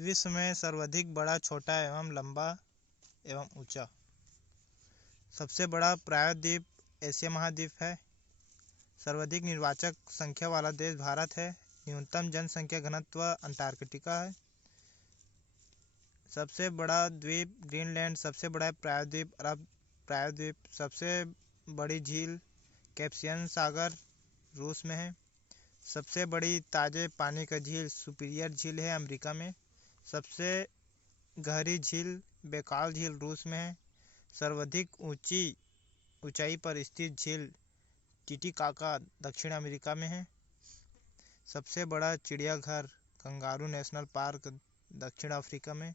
विश्व में सर्वाधिक बड़ा, छोटा एवं लंबा एवं ऊंचा। सबसे बड़ा प्रायद्वीप एशिया महाद्वीप है। सर्वाधिक निर्वाचक संख्या वाला देश भारत है। न्यूनतम जनसंख्या घनत्व अंटार्कटिका है। सबसे बड़ा द्वीप ग्रीनलैंड। सबसे बड़ा प्रायद्वीप अरब प्रायद्वीप। सबसे बड़ी झील कैस्पियन सागर रूस में है। सबसे बड़ी ताजे पानी का झील सुपीरियर झील है अमेरिका में। सबसे गहरी झील बैकाल झील रूस में है। सर्वाधिक ऊंचाई पर स्थित झील टिटिकाका दक्षिण अमेरिका में है। सबसे बड़ा चिड़ियाघर कंगारू नेशनल पार्क दक्षिण अफ्रीका में।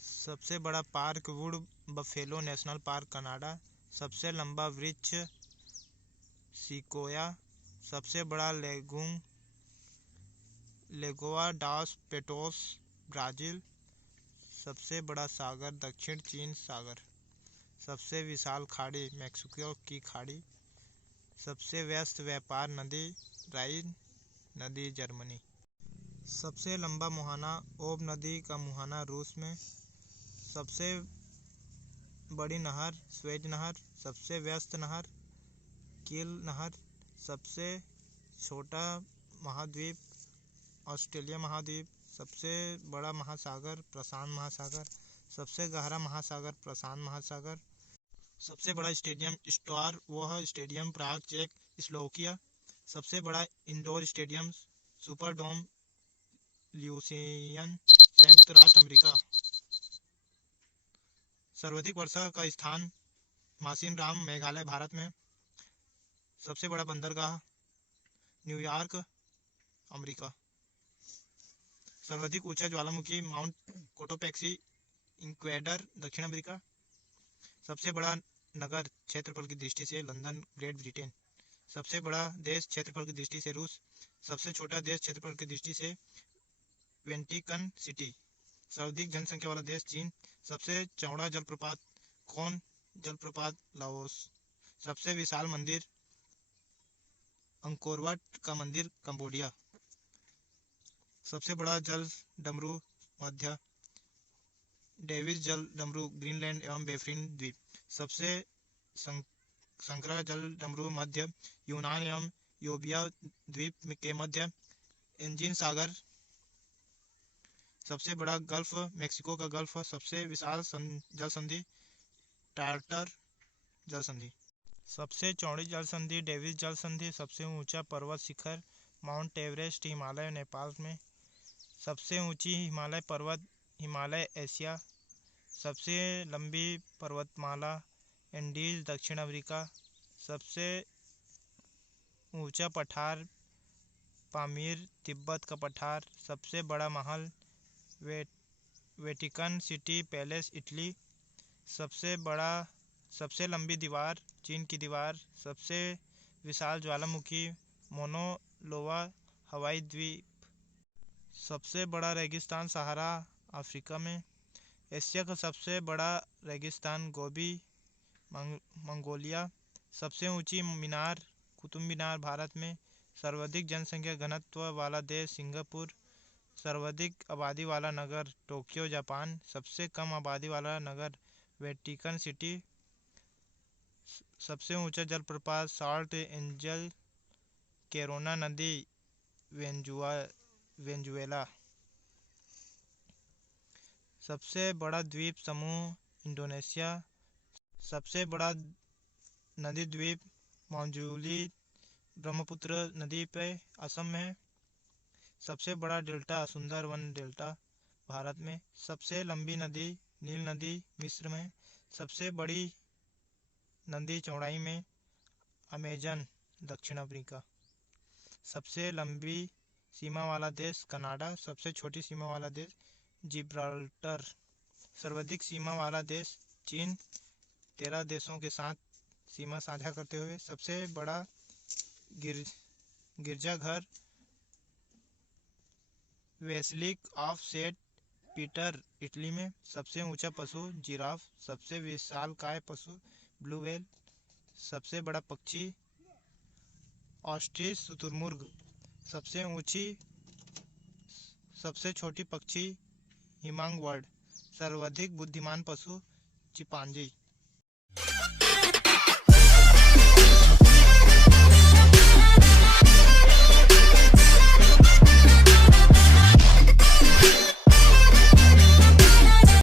सबसे बड़ा park would buffalo national park Canada. सबसे लंबा वृक्ष सिकोया। सबसे बड़ा लेगोआ डॉस पेटोस ब्राज़ील। सबसे बड़ा सागर दक्षिण चीन सागर। सबसे विशाल खाड़ी मैक्सिको की खाड़ी। सबसे व्यस्त व्यापार नदी राइन नदी जर्मनी। सबसे लंबा मुहाना ओब नदी का मुहाना रूस में। सबसे बड़ी नहर स्वेज नहर। सबसे व्यस्त नहर कील नहर। सबसे छोटा महाद्वीप ऑस्ट्रेलिया महाद्वीप। सबसे बड़ा महासागर प्रशांत महासागर। सबसे गहरा महासागर प्रशांत महासागर। सबसे बड़ा स्टेडियम स्टार वोह स्टेडियम प्राग चेक स्लोवाकिया। सबसे बड़ा इंडोर स्टेडियम सुपरडोम ल्यूसियन संयुक्त राष्ट्र अमेरिका। सर्वाधिक वर्षा का स्थान मासिनराम मेघालय भारत में। सबसे बड़ा बंदरगाह न्यूयॉर्क अमेरिका। सर्वाधिक ऊंचा ज्वालामुखी माउंट कोटोपेक्सी इक्वेडर दक्षिण अमेरिका। सबसे बड़ा नगर क्षेत्रफल की दृष्टि से लंदन ग्रेट ब्रिटेन। सबसे बड़ा देश क्षेत्रफल की दृष्टि से रूस। सबसे छोटा देश क्षेत्रफल की दृष्टि से वेटिकन सिटी। सर्वाधिक जनसंख्या वाला देश चीन। सबसे चौड़ा जलप्रपात खोन जलप्रपात लाओस। सबसे विशाल मंदिर अंकोरवट का मंदिर कंबोडिया। सबसे बड़ा जल डमरू मध्य डेविस जल डमरू ग्रीनलैंड एवं बेफिन द्वीप। सबसे संकरा जल डमरू मध्य यूनान एवं योबिया द्वीप के मध्य एंजिन सागर। सबसे बड़ा गल्फ मेक्सिको का गल्फ। सबसे विशाल जल संधि टार्टर जल संधि। सबसे चौड़ी जल संधि डेविस जल संधि। सबसे ऊंचा पर्वत शिखर माउंट एवरेस्ट हिमालय नेपाल में। सबसे ऊंची हिमालय पर्वत हिमालय एशिया। सबसे लंबी पर्वतमाला एंडीज दक्षिण अफ्रीका। सबसे ऊंचा पठार पामीर तिब्बत का पठार। सबसे बड़ा महल वेटिकन सिटी पैलेस इटली। सबसे लंबी दीवार चीन की दीवार। सबसे विशाल ज्वालामुखी मोनो लोवा हवाई द्वीप। सबसे बड़ा रेगिस्तान सहारा अफ्रीका में। एशिया का सबसे बड़ा रेगिस्तान गोबी मंगोलिया। सबसे ऊंची मीनार कुतुब मीनार भारत में। सर्वाधिक जनसंख्या घनत्व वाला देश सिंगापुर। सर्वाधिक आबादी वाला नगर टोक्यो जापान। सबसे कम आबादी वाला नगर वेटिकन सिटी। सबसे ऊंचा जलप्रपात सॉल्ट एंजल कैरोना नदी वेंजुएला। सबसे बड़ा द्वीप समूह इंडोनेशिया। सबसे बड़ा नदी द्वीप माजुली ब्रह्मपुत्र नदी पे असम में। सबसे बड़ा डेल्टा सुंदरवन डेल्टा भारत में। सबसे लंबी नदी नील नदी मिस्र में। सबसे बड़ी नदी चौड़ाई में अमेजन दक्षिण अफ्रीका। सबसे लंबी सीमा वाला देश कनाडा। सबसे छोटी सीमा वाला देश जिब्राल्टर। सर्वाधिक सीमा वाला देश चीन 13 देशों के साथ सीमा साझा करते हुए। सबसे बड़ा गिरजाघर basilica of Saint Peter Italy में। सबसे ऊंचा पशु जिराफ। सबसे विशालकाय पशु ब्लू व्हेल। सबसे बड़ा पक्षी ऑस्ट्रिच शुतुरमुर्ग। सबसे ऊंची सबसे छोटी पक्षी हिमांग बर्ड। सर्वाधिक बुद्धिमान पशु चिंपांजी।